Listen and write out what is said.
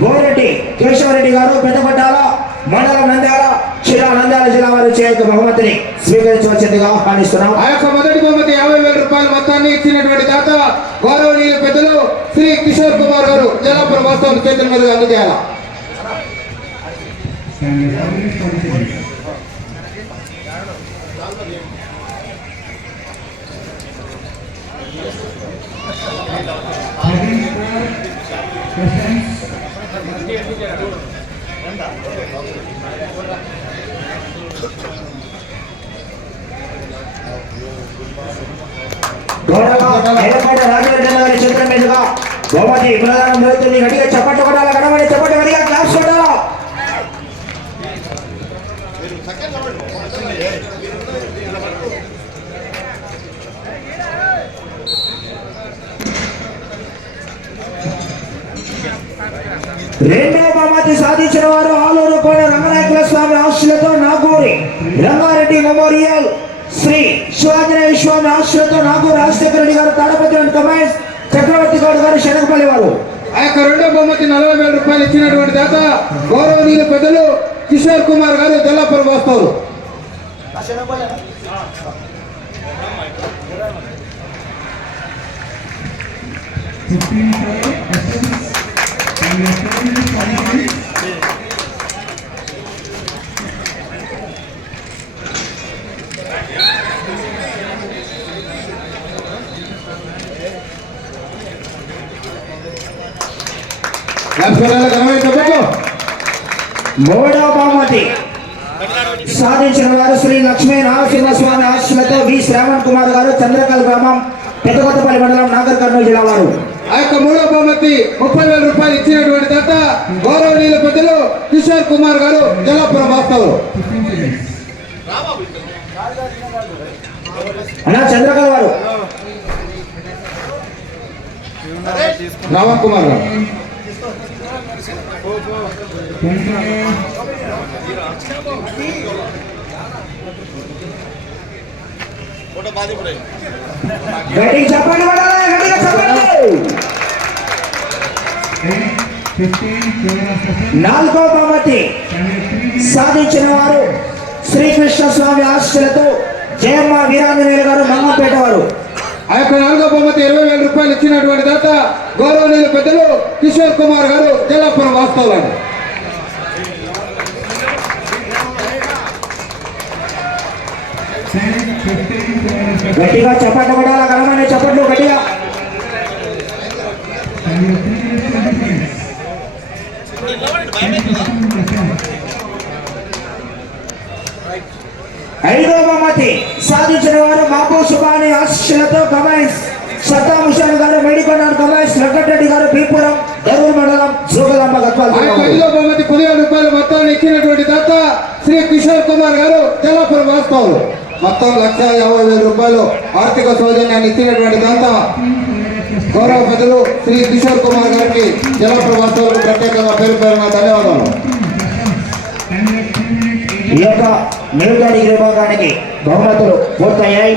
గోరెడ్డి కేశవరెడ్డి గారు పెద్దపట్టాల మండలం నంద్యాల జిల్లా నంద్యాల జిల్లా వారి చేతి బహుమతిని స్వీకరించవలసిందిగా ఆహ్వానిస్తున్నాం. ఆ యొక్క మొదటి బహుమతి యాభై వేల రూపాయల మొత్తాన్ని ఇచ్చినటువంటి దాత గౌరవనీయుల పెద్దలు శ్రీ కిషోర్ కుమార్ గారు జలాపురం వాస్తవం చేతుల మీదుగా అందజేయాల గౌరవ ఎర్రకోట రాజరెడ్డి గారి చేతుల మీదుగా బహుమతి ప్రదానం జరుగుతుంది గట్టిగా చప్పట్లు కొట్టాల గడవని చప్పట్లు గట్టిగా క్లాప్స్ కొట్టాలా రెండో బహుమతి సాధించిన వారు ఆలూరు కోట రంగనాయకుల స్వామి ఆశలతో నాగూరి రంగారెడ్డి మెమోరియల్ శ్రీ శివాంజనేయ స్వామి ఆశలతో నాగూరు రాజశేఖర రెడ్డి గారు తాడపతి అండ్ కమాండ్స్ చక్రవర్తి గౌడ్ గారు శనగపల్లి వారు. ఆ యొక్క రెండో బహుమతి నలభై వేల రూపాయలు ఇచ్చినటువంటి దాత గౌరవనీయుల పెద్దలు కిషోర్ కుమార్ గారు వాస్తవులు. లక్ష్మణాల ఘనమైన చప్పట్లు. మూడో బహుమతి సాధించిన వారు శ్రీ లక్ష్మీ నరసింహ స్వామి ఆశలతో వి. శ్రావణ్ కుమార్ గారు చంద్రకల్ గ్రామం పెద్దకొత్తపల్లి మండలం నాగర్ కర్నూలు జిల్లా వారు. ఆ యొక్క మూడో బహుమతి ముప్పై వేల రూపాయలు ఇచ్చినటువంటి దాత గౌరవనీయుల పెద్దలు కిషోర్ కుమార్ గారు జలాపురం వాస్తవులు అన్నా చంద్రకల్ వారు. కుమార్ గారు. గట్టిగా చెప్పండి గట్టిగా చెప్పండి నాలుగో బహుమతి సాధించిన వారు శ్రీకృష్ణ స్వామి ఆశలతో జయమ్మ వీరాంజనేయులు గారు మంగంపేట వారు. ఆ యొక్క నాలుగో బహుమతి ఇరవై రూపాయలు ఇచ్చినటువంటి దాత గౌరవనీయుల పెద్దలు కిషోర్ కుమార్ గారు జలాపురం వాస్తవాలు. గట్టిగా చప్పట్లు పడాలి గణమని చప్పట్లు గట్టిగా. ఐదవ మతి సాధించిన వారు బాబు సుబాని ఆశలతో కమాయిస్ హుషాన్ గారు మేడికొండ కమాయిస్ వెంకటరెడ్డి గారు బీపురం దరూర్ మండలం జోగులాంబ గద్వాల్. ఐదో బహుమతి పదివేల రూపాయల మొత్తాన్ని ఇచ్చినటువంటి దాత శ్రీ కిషోర్ కుమార్ గారు జలాపురం వాస్తవులు. మొత్తం లక్ష యాభై వేల రూపాయలు ఆర్థిక సౌజన్యాన్ని ఇచ్చినటువంటి దాత గౌరవ పెద్దలు శ్రీ కిషోర్ కుమార్ గారికి జలాపురం వాస్తవులకు ప్రత్యేకంగా పేరు పేరున ధన్యవాదాలు. ఈ యొక్క నిరుగాడి విభాగానికి బహుమతులు పూర్తయ్యాయి.